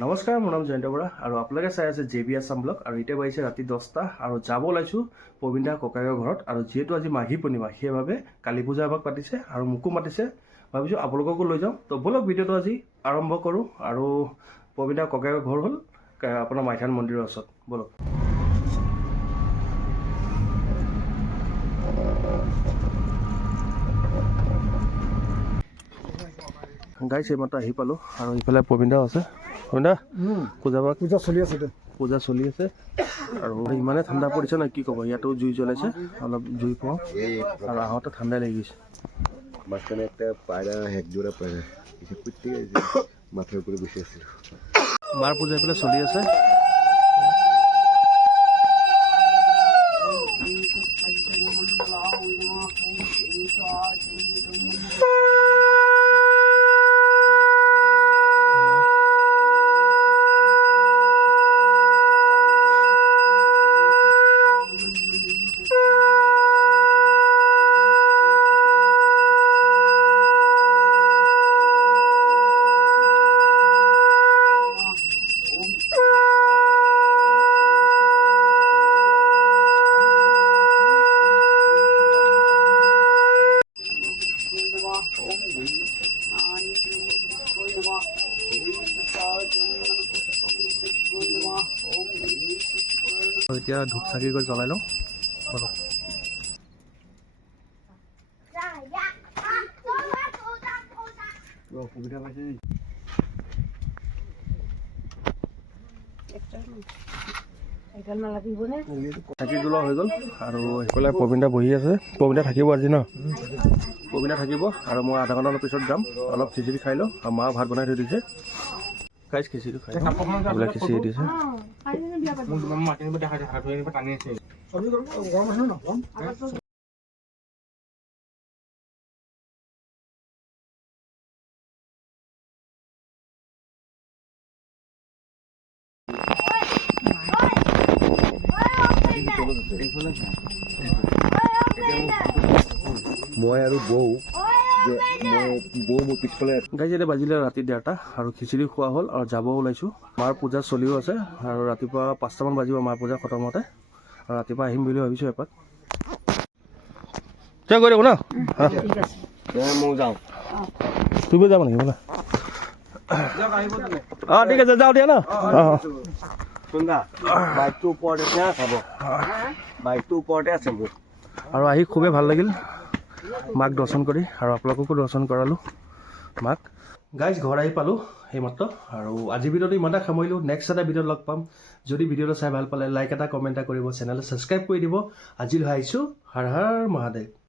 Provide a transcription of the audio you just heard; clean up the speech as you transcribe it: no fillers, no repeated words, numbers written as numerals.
নমস্কাৰ, মোৰ নাম জয়ন্ত বৰা আৰু আপোনালোকে চাই আছে JB আছাম ব্লগ। আৰু এতিয়া বাজিছে ৰাতি 10টা আৰু যাব ওলাইছোঁ প্ৰবীণ দা ককায়েকৰ ঘৰত। আৰু যিহেতু আজি মাঘী পূৰ্ণিমা, সেইবাবে কালী পূজা আমাক পাতিছে আৰু মোকো মাতিছে। ভাবিছোঁ আপোনালোককো লৈ যাওঁ। তো ব'লক ভিডিঅ'টো আজি আৰম্ভ কৰোঁ। আৰু প্ৰবীণ দা ককায়েকৰ ঘৰ হ'ল আপোনাৰ মাইথান মন্দিৰৰ ওচৰত। ব'লক। গাইছে এইমাত্ৰ আহি পালোঁ আৰু ইফালে প্ৰবীণ দাও আছে। প্ৰবীণ দা পূজা চলি আছে পূজা চলি আছে আৰু ইমানে ঠাণ্ডা পৰিছে ন, কি ক'ব। ইয়াতো জুই জ্বলাইছে, অলপ জুই পাওঁ আৰু আহোঁতে ঠাণ্ডাই লাগি গৈছে। মাঝখানে একটা পায়ৰা একজোড়া পায়ৰা এসে কৰতে মাথাৰ উপৰে বসে আসছিল। মাৰ পূজা এইফালে চলি আছে। এতিয়া ধূপ চাকি কৰি জ্বলাই লওঁ। অসুবিধা পাইছে চাকি জ্বলোৱা হৈ গ'ল আৰু সেইফালে প্ৰবীণ দা বহি আছে। প্ৰবীণ দা থাকিব আজি ন? প্ৰবীণ দা থাকিব আৰু মই আধা ঘণ্টামানৰ পিছত যাম। অলপ খিচিৰি খাই লওঁ আৰু মা ভাত বনাই থৈ দিছে। গাইছ খিচিৰি খাই এইবিলাক খিচিৰি দিছে। মই আৰু বৌ মোৰ পিছফালে গাইজ এতিয়া বাজিলে ৰাতি 1:30 আৰু খিচিৰি খোৱা হ'ল আৰু যাব ওলাইছোঁ। মাৰ পূজা চলিও আছে আৰু ৰাতিপুৱা 5টামান বাজিব মাৰ পূজা খতম হওঁতে। আৰু ৰাতিপুৱা আহিম বুলি ভাবিছোঁ এপাক। তই গৈ থাকো ন? মই যাওঁ। তুমি যাবা নেকি বোলে? অঁ ঠিক আছে, যাওঁ দিয়া ন। অঁ বাইকটোৰ ওপৰতে খাব, বাইকটোৰ ওপৰতে আছে মোৰ। আৰু আহি খুবেই ভাল লাগিল মাক দৰ্শন কৰি আৰু আপোনালোককো দৰ্শন কৰালোঁ মাক। গাইজ ঘৰ আহি পালোঁ সেইমাত্ৰ আৰু আজি ভিডিঅ'টো ইমানটা সামৰিলোঁ। নেক্সট এটা ভিডিঅ'ত লগ পাম। যদি ভিডিঅ'টো চাই ভাল পালে লাইক এটা কমেণ্ট এটা কৰিব, চেনেলটো ছাবস্ক্ৰাইব কৰি দিব। আজিলৈ আহিছোঁ। হৰ হৰ মহাদেৱ।